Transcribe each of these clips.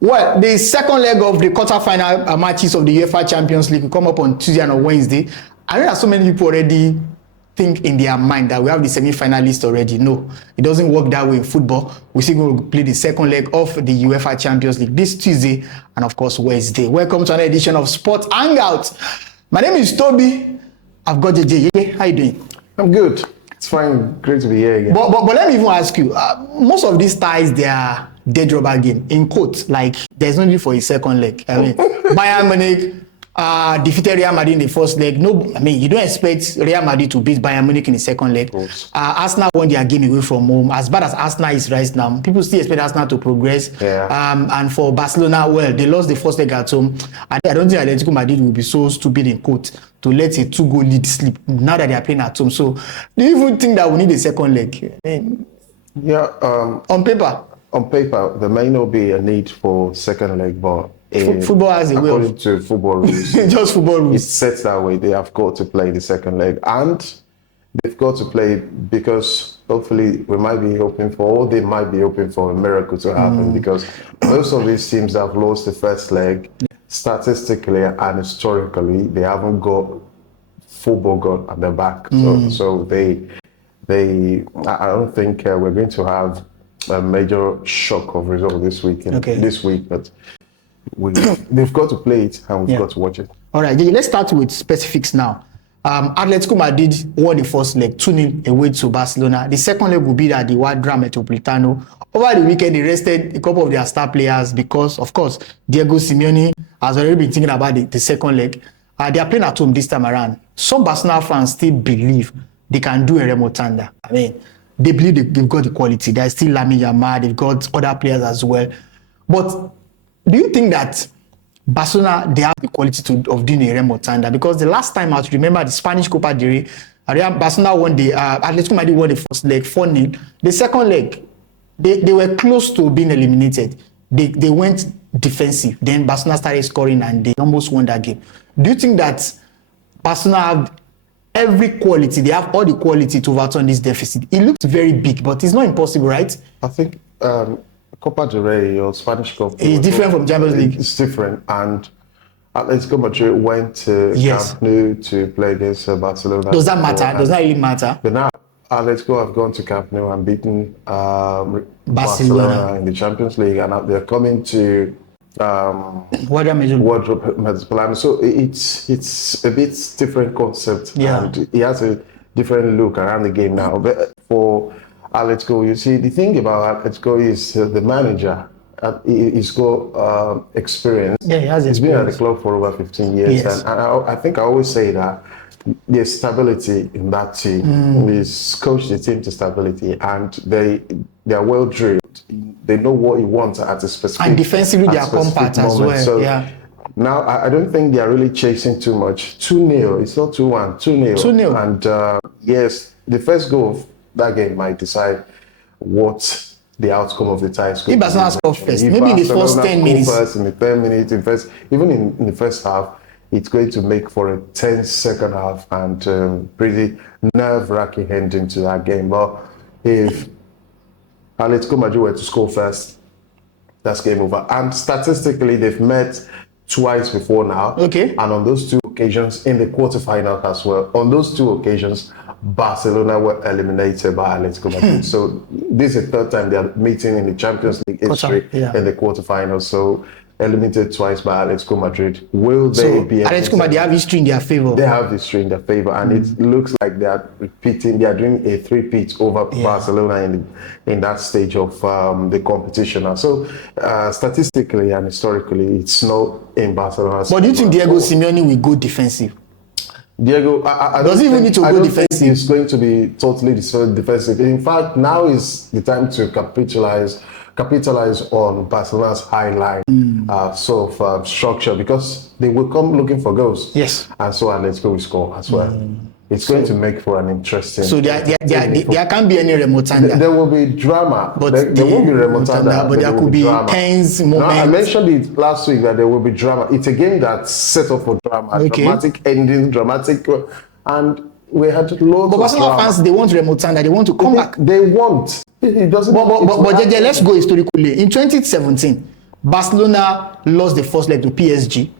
Well, the second leg of the quarter-final matches of the UEFA Champions League will come up on Tuesday and on Wednesday. I know that so many people already think in their mind that we have the semi-finalists already. No, it doesn't work that way in football. We're still going to play the second leg of the UEFA Champions League this Tuesday and, of course, Wednesday. Welcome to another edition of Sport Hangout. My name is Toby. I've got JJ. How you doing? I'm good. It's fine. Great to be here again. But let me even ask you, most of these ties, they are dead rubber game. In quotes, like, there's no need for a second leg. I mean, Bayern Munich defeated Real Madrid in the first leg. No, I mean, you don't expect Real Madrid to beat Bayern Munich in the second leg. Arsenal won their game away from home. As bad as Arsenal is right now, people still expect Arsenal to progress. Yeah. And for Barcelona, well, they lost the first leg at home. I don't think Atletico Madrid will be so stupid in quote to let a 2-goal lead slip now that they are playing at home. So, do you even think that we need a second leg? I mean, yeah. On paper. On paper, there may not be a need for second leg, but football has a way of, according to football rules, just football rules. It's set that way. They have got to play the second leg, and they've got to play because hopefully we might be hoping for, or they might be hoping for a miracle to happen. Because most of these teams that have lost the first leg, statistically and historically, they haven't got football god at their back. So they I don't think we're going to have a major shock of result this week. This week, but they've got to play it and we've got to watch it. All right, let's start with specifics now. Atletico Madrid won the first leg 2-0 away to Barcelona. The second leg will be at the Wanda Metropolitano. Over the weekend, they rested a couple of their star players because, of course, Diego Simeone has already been thinking about the second leg. They are playing at home this time around. Some Barcelona fans still believe they can do a remontada. I mean, they believe they've got the quality. There's still Lamine Yamal. They've got other players as well. But do you think that Barcelona, they have the quality of doing a remontada? Because the last time out, remember the Spanish Copa del Rey, Barcelona won the Atletico Madrid won the first leg 4-0. The second leg, they were close to being eliminated. They went defensive. Then Barcelona started scoring and they almost won that game. Do you think that Barcelona have every quality, they have all the quality to overturn this deficit? It looks very big, but it's not impossible, right? I think Copa del Rey or Spanish Cup is different from Champions League. It's different, and Atletico Madrid went to Camp Nou to play against Barcelona. Does that matter? Does that really matter? But now Atletico have gone to Camp Nou and beaten Barcelona in the Champions League, and now they're coming to Wanda Metropolitano. So it's a bit different concept, and it has a different look around the game now. But for Atletico, you see, the thing about Atletico is the manager. He's got experience. Yeah, he has experience. He's been at the club for over 15 years, and I think I always say that there's stability in that team. He's coached the team to stability, and they are well drilled. They know what he wants at a specific. And defensively, they are compact as well. So now I don't think they are really chasing too much. 2-0. It's not 2-1. 2-0. 2-0. And yes, the first goal of that game might decide what the outcome of the tie is going to be. If Barcelona score first, maybe in the first 10 minutes. First, in the 10 minutes, even in the first half, it's going to make for a tense second half and pretty nerve-wracking ending to that game. But if Atletico Madrid were to score first, that's game over. And statistically, they've met twice before now. And on those two occasions, in the quarterfinal as well, on those two occasions, Barcelona were eliminated by Atletico Madrid. So this is the third time they are meeting in the Champions League history in the quarterfinals. So eliminated twice by Atletico Madrid. Will they be? Atletico Madrid have history in their favor. They have history in their favor, and it looks like they are repeating. They are doing a three-peat over Barcelona in that stage of the competition. And so, statistically and historically, it's not in Barcelona. But do you think Diego Simeone will go defensive? Diego, I does he even need to go defensive? He's going to be totally defensive. In fact, now is the time to capitalize on Barcelona's high line structure, because they will come looking for goals. Yes. And so Atletico will score as well. It's going to make for an interesting. So there can't be any remontada. There will be drama, but there won't be remontada. But there could be tense moments. No, I mentioned it last week that there will be drama. It's a game that's set up for drama, dramatic ending, and we had loads of Barcelona fans, they want remontada. They want to come back. They want. It doesn't. But JJ, let's go historically. In 2017, Barcelona lost the first leg to PSG,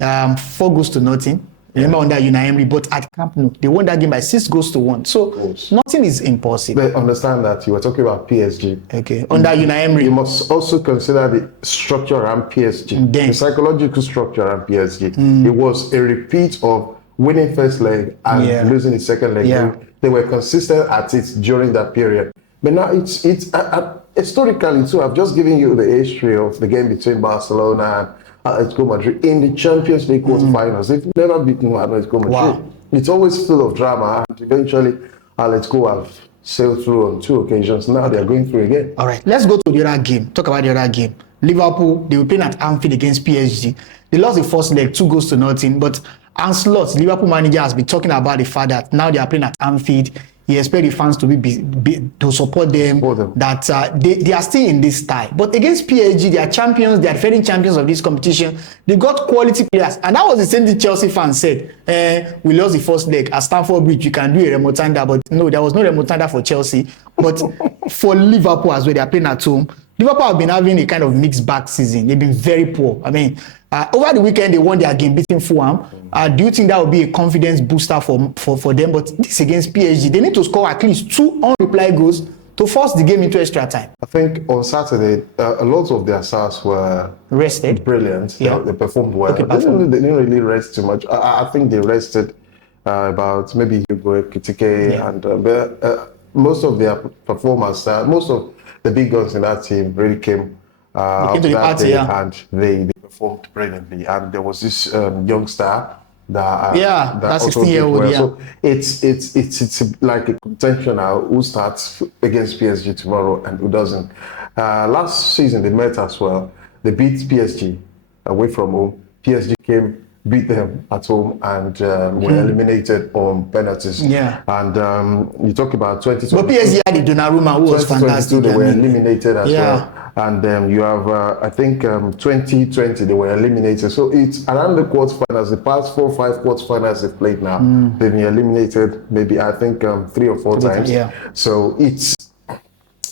4-0. Remember under Unai Emery, but at Camp Nou, they won that game by 6-1. So nothing is impossible. But understand that you were talking about PSG. Okay, under Unai Emery. You must also consider the structure around PSG, the psychological structure around PSG. It was a repeat of winning first leg and losing the second leg. They were consistent at it during that period. But now it's historically too. I've just given you the history of the game between Barcelona and Atletico Madrid in the Champions League quarterfinals. They've never beaten Atletico Madrid. Wow. It's always full of drama, and eventually Atletico have sailed through on 2 occasions. Now they are going through again. All right, let's go to the other game. Talk about the other game. Liverpool, they were playing at Anfield against PSG. They lost the first leg, 2-0. But Ancelotti, Liverpool manager, has been talking about the fact that now they are playing at Anfield. He expects the fans to to support them. That they are still in this tie. But against PSG, they are champions. They are defending champions of this competition. They got quality players, and that was the same thing Chelsea fans said. We lost the first leg at Stamford Bridge. You can do a remontada, but no, there was no remontada for Chelsea. But for Liverpool as well, they are playing at home. Liverpool have been having a kind of mixed bag season. They've been very poor. I mean, over the weekend, they won their game, beating Fulham. Do you think that will be a confidence booster for them? But this against PSG, they need to score at least 2 unreplied goals to force the game into extra time. I think on Saturday, a lot of their stars were rested. Brilliant. Yeah. They performed well. They didn't really rest too much. I think they rested about maybe Hugo Ekitike and most of their performers, most of the big guns in that team really came to the party, and they performed brilliantly. And there was this young star that that's 16-year-old. Well. So it's like a contention now who starts against PSG tomorrow and who doesn't. Last season they met as well. They beat PSG away from home. PSG beat them at home and were eliminated on penalties. Yeah. And you talk about 2022. But PSG had the Donnarumma, who was fantastic. They were eliminated as well. And you have, I think, 2020, they were eliminated. So it's around the quarterfinals, the past 4 or 5 quarterfinals they've played now. They've been eliminated maybe, I think, 3 or 4 times. Yeah. So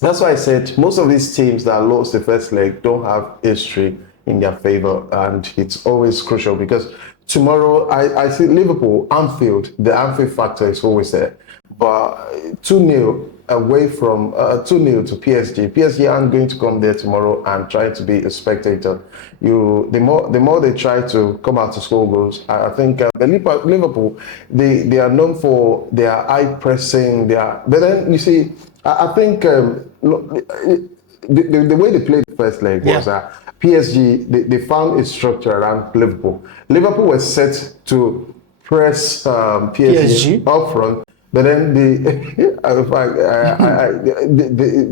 that's why I said most of these teams that lost the first leg don't have history in their favor, and it's always crucial because tomorrow I see Liverpool, Anfield, the Anfield factor is always there, but 2-0 away from 2-0 to PSG. PSG aren't going to come there tomorrow and try to be a spectator. The more they try to come out to score goals, I think the Liverpool they are known for their high pressing. But then you see, I think the way they played the first leg was that PSG, they found a structure around Liverpool. Liverpool was set to press PSG up front, but then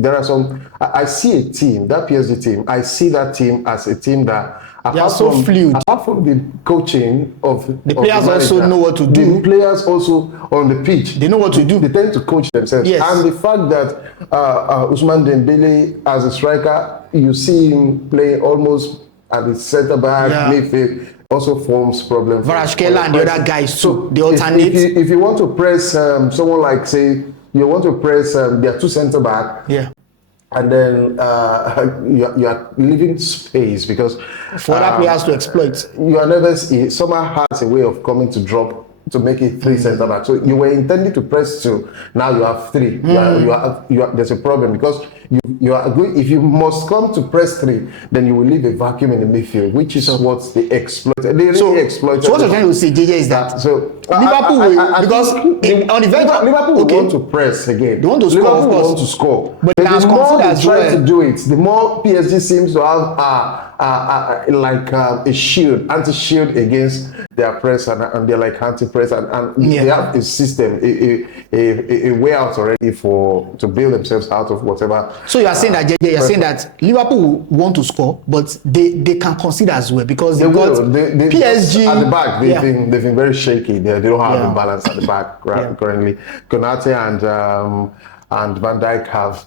there are some. I see a team, that PSG team. I see that team as a team that apart from the coaching of the players also know what to do. The players also on the pitch, they know what to do. They tend to coach themselves. Yes. And the fact that Ousmane Dembele as a striker, you see him play almost at the centre back, midfield, also forms problems. Varashkela and the other guys too. They alternate. If you want to press someone like, say, you want to press their 2 centre back. Yeah. And then you are leaving space because for other players to exploit. You are never. Someone has a way of coming to drop to make it 3 centre back. So you were intending to press 2. Now you have 3. There's a problem because you are good. If you must come to press 3, then you will leave a vacuum in the midfield, which is what they exploited. They really exploited. So what you're trying to say, JJ, is that Liverpool will, because on the bench, Liverpool want to press again. They want to score, of course. Want to score. But the more they try to do it, the more PSG seems to have like a shield, anti-shield against their press, and they're like anti-press, and they have a system, a way out already to build themselves out of whatever. So you are saying that, JJ, you're saying that Liverpool want to score, but they can concede as well because they got PSG at the back. They've been very shaky. They don't have the balance at the back currently. Konate and Van Dijk have.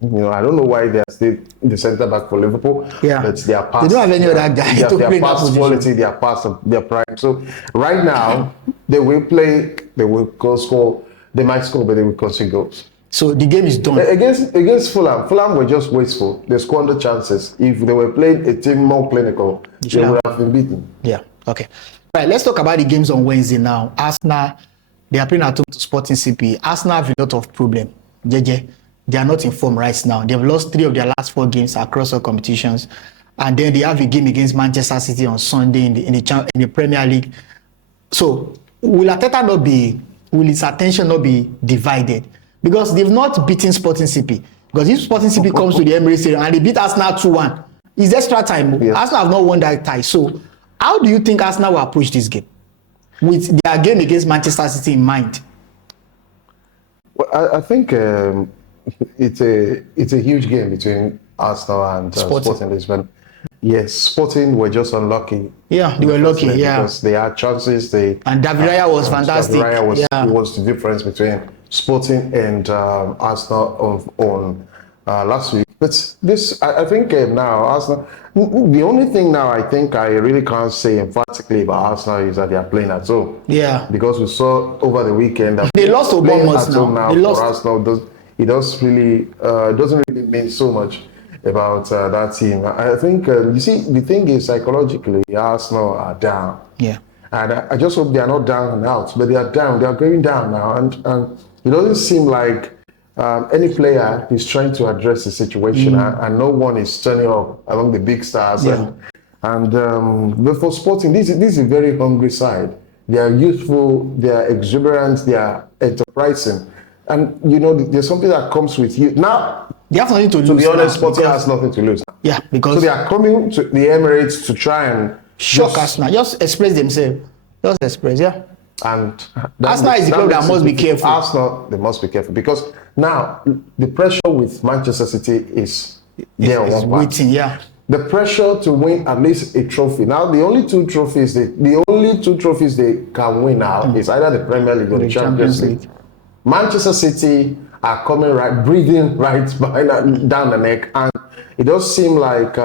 I don't know why they are still the centre back for Liverpool. Yeah, but they are past. They don't have any other guy to play their past quality. They are past their prime. So right now they will play. They will score. They might score, but they will concede goals. So the game is done. Against Fulham were just wasteful. They squandered chances. If they were playing a team more clinical, they would have been beaten. Yeah, okay. All right, let's talk about the games on Wednesday now. Arsenal, they are playing at home to Sporting CP. Arsenal have a lot of problem. JJ, they are not in form right now. They have lost 3 of their last 4 games across all competitions. And then they have a game against Manchester City on Sunday in the Premier League. So, will his attention not be divided? Because they've not beaten Sporting CP. Because if Sporting CP comes to the Emirates Stadium and they beat Arsenal 2-1, it's extra time. Yes. Arsenal have not won that tie. So, how do you think Arsenal will approach this game? With their game against Manchester City in mind? Well, I think it's a huge game between Arsenal and Sporting Lisbon. Yes, Sporting were just unlucky. Yeah, they were lucky. Yeah, because they had chances. And David Raya was fantastic. David Raya was the difference between Sporting and Arsenal on last week. But this, I think now Arsenal. The only thing now I think I really can't say emphatically about Arsenal is that they are playing at home. Yeah, because we saw over the weekend that they lost to Bournemouth now. They lost. For Arsenal, it doesn't really mean so much about that team. I think you see, the thing is, psychologically Arsenal are down. Yeah, and I just hope they are not down and out, but they are down. They are going down now, and it doesn't seem like any player is trying to address the situation, and no one is turning up among the big stars. Yeah. But for Sporting, this is a very hungry side. They are youthful, they are exuberant, they are enterprising, and you know there's something that comes with you now. They have nothing to lose. To be honest, Sporting has nothing to lose. Yeah, because so they are coming to the Emirates to try and shock Arsenal, just express themselves, just express, yeah. And Arsenal is the club that must be careful. Arsenal, they must be careful because now the pressure with Manchester City is there. It's waiting, yeah. The pressure to win at least a trophy. Now the only two trophies they can win now is either the Premier League or the Champions League. Manchester City are coming breathing right down the neck, and it does seem like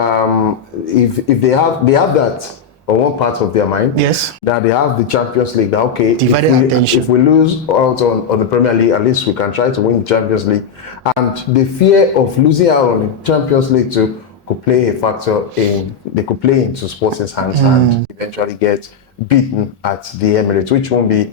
if they have that on one part of their mind, yes, that they have the Champions League. That okay, if we lose out on the Premier League, at least we can try to win the Champions League. And the fear of losing out on the Champions League could play a factor they could play into Sporting's hands and eventually get beaten at the Emirates, which won't be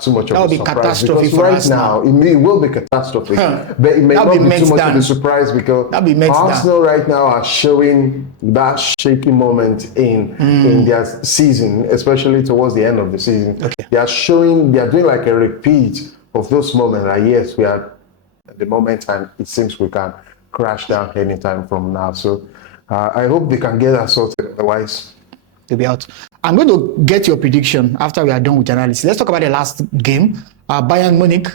too much of a surprise. Because right now, it will be catastrophic, but it may not be too much of a surprise because Arsenal right now are showing that shaky moment in their season, especially towards the end of the season. Okay. They are doing like a repeat of those moments. Like, yes, we are at the moment, and it seems we can crash down anytime from now. So I hope they can get that sorted. Otherwise, they'll be out. I'm going to get your prediction after we are done with the analysis. Let's talk about the last game. Bayern Munich,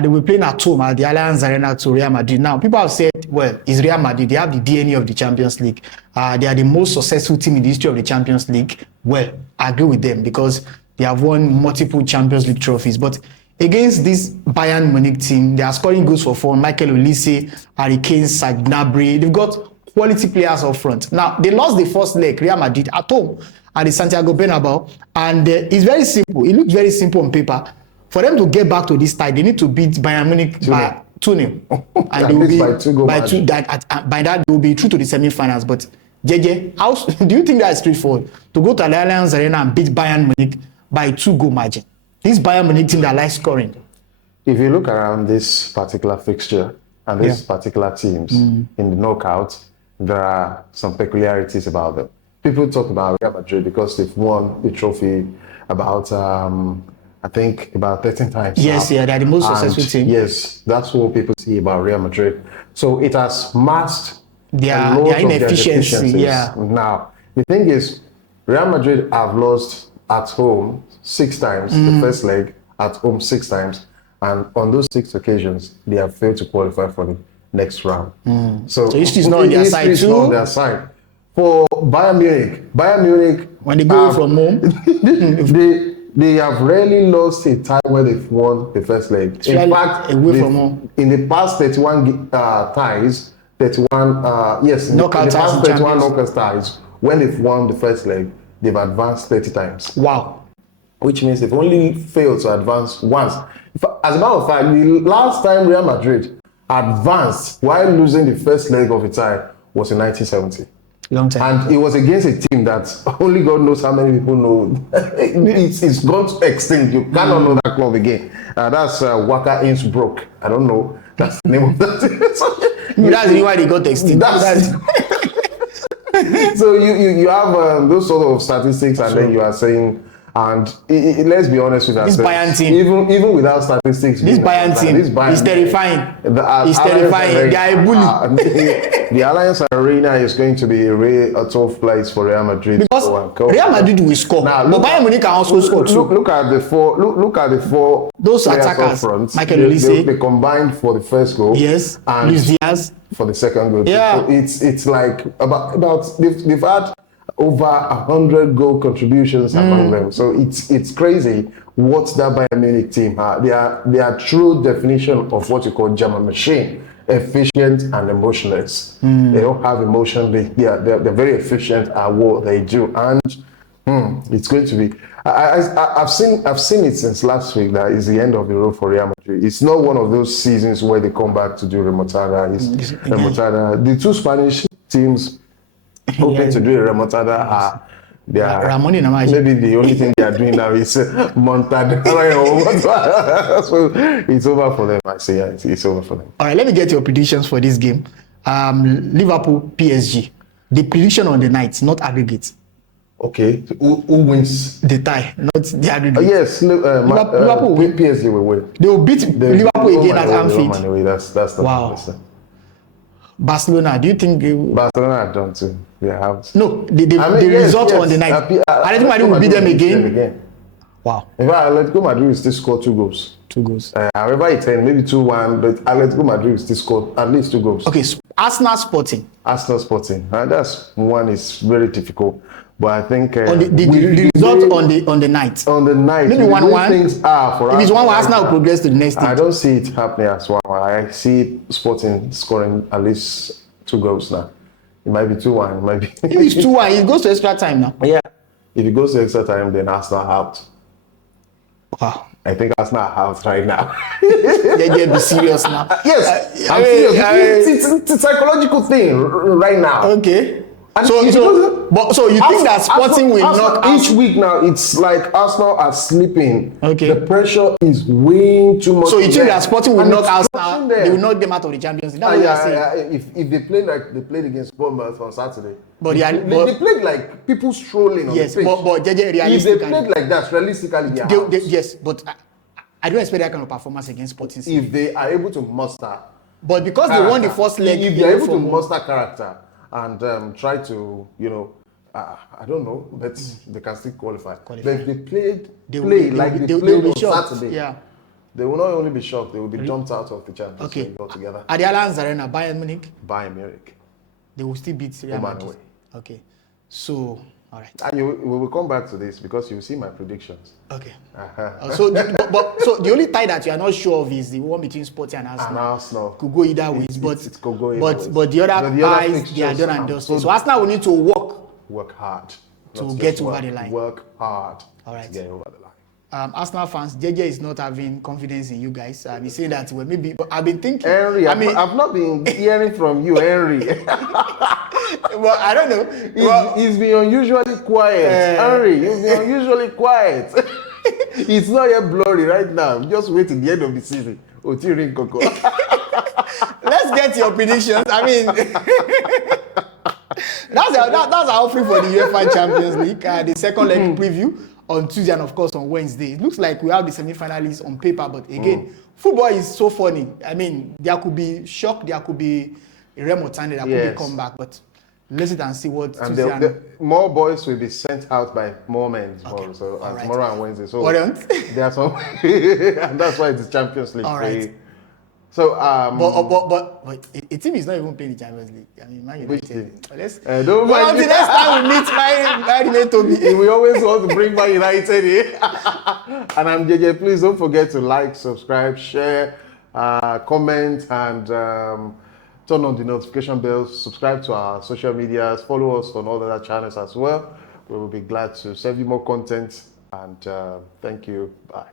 they were playing at home at the Allianz Arena to Real Madrid. Now, people have said, well, it's Real Madrid. They have the DNA of the Champions League. They are the most successful team in the history of the Champions League. Well, I agree with them because they have won multiple Champions League trophies. But against this Bayern Munich team, they are scoring goals for fun. Michael Olise, Harry Kane, Serge Gnabry. They've got quality players up front. Now, they lost the first leg, Real Madrid, at home at the Santiago Bernabeu, and it's very simple. It looks very simple on paper. For them to get back to this tie, they need to beat Bayern Munich by 2-0. And they will be by that they will be through to the semi-finals. But JJ, do you think that is straightforward to go to the Allianz Arena and beat Bayern Munich by 2-goal margin? This Bayern Munich team that likes scoring. If you look around this particular fixture and these particular teams in the knockout, there are some peculiarities about them. People talk about Real Madrid because they've won the trophy about, I think, about 13 times. Yes, yeah, they're the most successful team. Yes, that's what people see about Real Madrid. So it has masked their inefficiency. Yeah. Now, the thing is, Real Madrid have lost at home 6 times, the first leg, at home 6 times. And on those 6 occasions, they have failed to qualify for the next round. So history is not on their side too. Not on their side. For Bayern Munich, when they go from home, they have rarely lost a tie when they've won the first leg. In fact, away from home. In the past 31 ties, 31 knockout ties, when they've won the first leg, they've advanced 30 times. Wow. Which means they've only failed to advance once. As a matter of fact, the last time Real Madrid advanced while losing the first leg of the tie was in 1970. Long time. And it was against a team that only God knows how many people know. It's gone extinct. You cannot know that club again. That's Wacker Innsbruck. I don't know. That's the name of that. That's why they got extinct. So you have those sort of statistics, and then you are saying, and let's be honest with ourselves. This Bayern team, even without statistics, this Bayern team is terrifying. It's terrifying. They are a bully. The Alliance Arena is going to be a tough place for Real Madrid. Because Real Madrid will score, but Bayern Munich can also score too. Look at the four. Look at the four. Those attackers. Front. Michael Olise. They combined for the first goal. Yes. And Luis Diaz for the second goal. Yeah. So it's like about they've had over 100 goal contributions among them. So it's crazy what that Bayern Munich team are. They are true definition of what you call German machine. Efficient and emotionless. They don't have emotion. They're very efficient at what they do, and it's going to be. I've seen it since last week that is the end of the road for Real Madrid. It's not one of those seasons where they come back to do remontada. It's remontada. The two Spanish teams hoping to do a remontada are. Maybe the only thing they are doing now is montada. So it's over for them. I say it's over for them. All right, let me get your predictions for this game. Liverpool PSG. The prediction on the night, not aggregate. Okay, who wins? The tie, not the aggregate. Yes, Liverpool win. PSG will win. They will beat Liverpool again at Anfield. That's the wow. Barcelona, do you think Barcelona are done too? Yeah, no, the result on the night. Atletico Madrid will beat them again. Wow. In fact, Atletico Madrid will still score 2 goals. 2 goals. However it's maybe 2-1, but Atletico Madrid will still score at least 2 goals. Okay, so Arsenal Sporting. That's one is very difficult. But I think the result on the night. On the night, maybe 1-1. Things are for if it's 1-1, Arsenal will progress to the next stage. I don't see it happening as 1-1. I see Sporting scoring at least 2 goals now. It might be 2-1. It might be. If it's 2-1, it goes to extra time now. Yeah. If it goes to extra time, then Arsenal out. Wow. I think Arsenal are out right now. They be serious now. Yes, I'm serious. It's a psychological thing right now. Okay. So you think that Sporting will knock each week now? It's like Arsenal are sleeping. Okay. The pressure is way too much. So you think that Sporting will knock Arsenal? They will knock them out of the Champions League. That's what you're saying. If they play like they played against Bournemouth on Saturday, but they played like people strolling on the pitch. Yes, but realistically, if they played like that, realistically, yes, but I don't expect that kind of performance against Sporting. If they are able to muster, but because they won the first leg, if they are able to muster character and try to, I don't know, but they can still qualify. But if they played like they played on Saturday, they will not only be shocked, they will be dumped out of the Champions League altogether. At the Allianz Arena, Bayern Munich, they will still beat Real Madrid. Okay, so all right. And we will come back to this because you will see my predictions. Okay. So the only tie that you are not sure of is the one between Sporting and Arsenal. Could go either way, but the other ties they are done and dusted. So Arsenal will need to work hard to get over the line. Work hard. All right. To get over the line. Arsenal fans, JJ is not having confidence in you guys. He's saying that maybe I've been thinking. Henry, I've not been hearing from you, Henry. Well, I don't know. He's been unusually quiet. Henry, you've been unusually quiet. It's not yet blurry right now. Just wait till the end of the season. Let's get your predictions. I mean, that's our free for the UEFA Champions League. The second leg preview on Tuesday and of course on Wednesday. It looks like we have the semi-finalists on paper, but again, football is so funny. I mean, there could be shock, there could be a remontada, there could be comeback, but let's sit and see what Tuesday more boys will be sent out by more men tomorrow. So tomorrow and Wednesday. So there are some, and that's why it's Champions League. All right. So but a team is not even playing the Champions League. I mean, Man United. Don't mind the next time we meet my United. We always want to bring Man United here. And I'm JJ. Please don't forget to like, subscribe, share, comment, and turn on the notification bell. Subscribe to our social medias. Follow us on all other channels as well. We will be glad to serve you more content. And thank you. Bye.